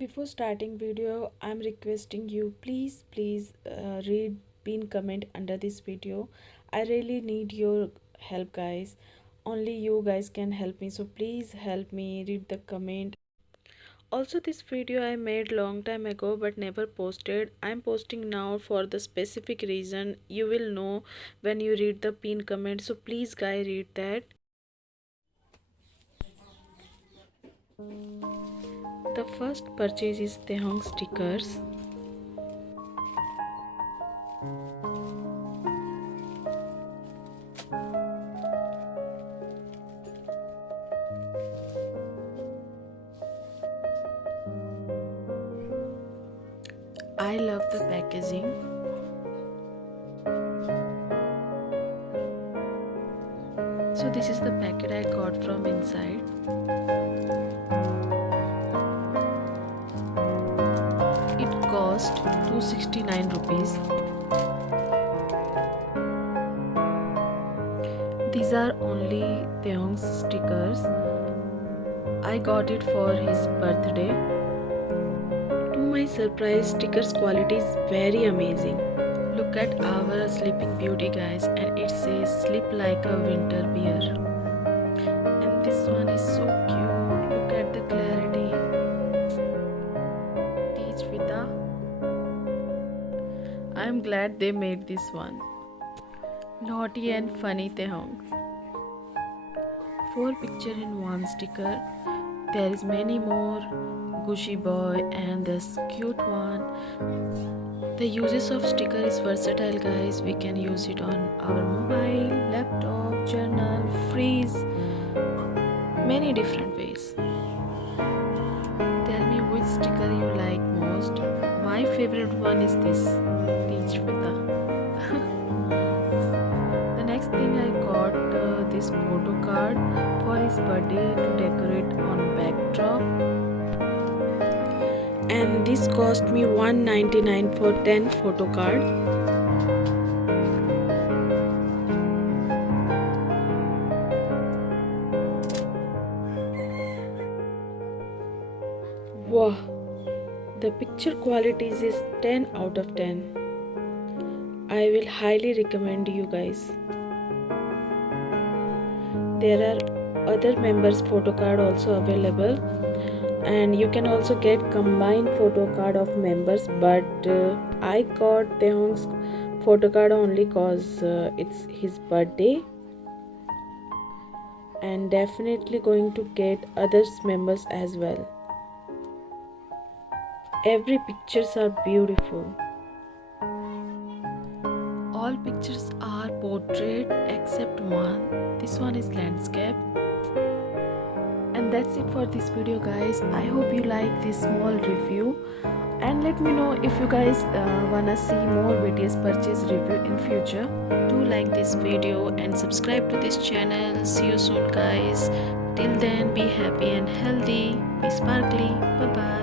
Before starting video, I'm requesting you please read pin comment under this video. I really need your help guys. Only you guys can help me, so please help me read the comment. Also, this video I made long time ago but never posted. I'm posting now for the specific reason. You will know when you read the pin comment, so please guys read that. The first purchase is Tehong stickers. I love the packaging. So this is the packet I got from inside. It cost 269 rupees. These are only Tehong's stickers. I got it for his birthday. To my surprise, stickers quality is very amazing. Look at our Sleeping Beauty guys, and it says sleep like a winter bear. And this one is so cute. Look at the clarity. Teach Vita. I'm glad they made this one. Naughty and funny Tehong. 4 picture in one sticker. There is many more. Gushy boy and this cute one. The uses of sticker is versatile guys. We can use it on our mobile, laptop, journal, freeze, many different ways. Tell me which sticker you like most. My favorite one is this, Teach Vita. The next thing I got this photo card for his birthday to decorate on backdrop. And this cost me $1.99 for 10 photo card. Wow, the picture qualities is 10 out of 10. I will highly recommend you guys. There are other members photo card also available, and you can also get combined photo card of members, but I got Tehong's photo card only cause it's his birthday, and definitely going to get others members as well. Every pictures are beautiful. All pictures are portrait except one. This one is landscape. And that's it for this video guys. I hope you like this small review, and let me know if you guys wanna see more BTS purchase review in future. Do like this video and subscribe to this channel. See you soon guys. Till then, be happy and healthy. Be sparkly. Bye bye.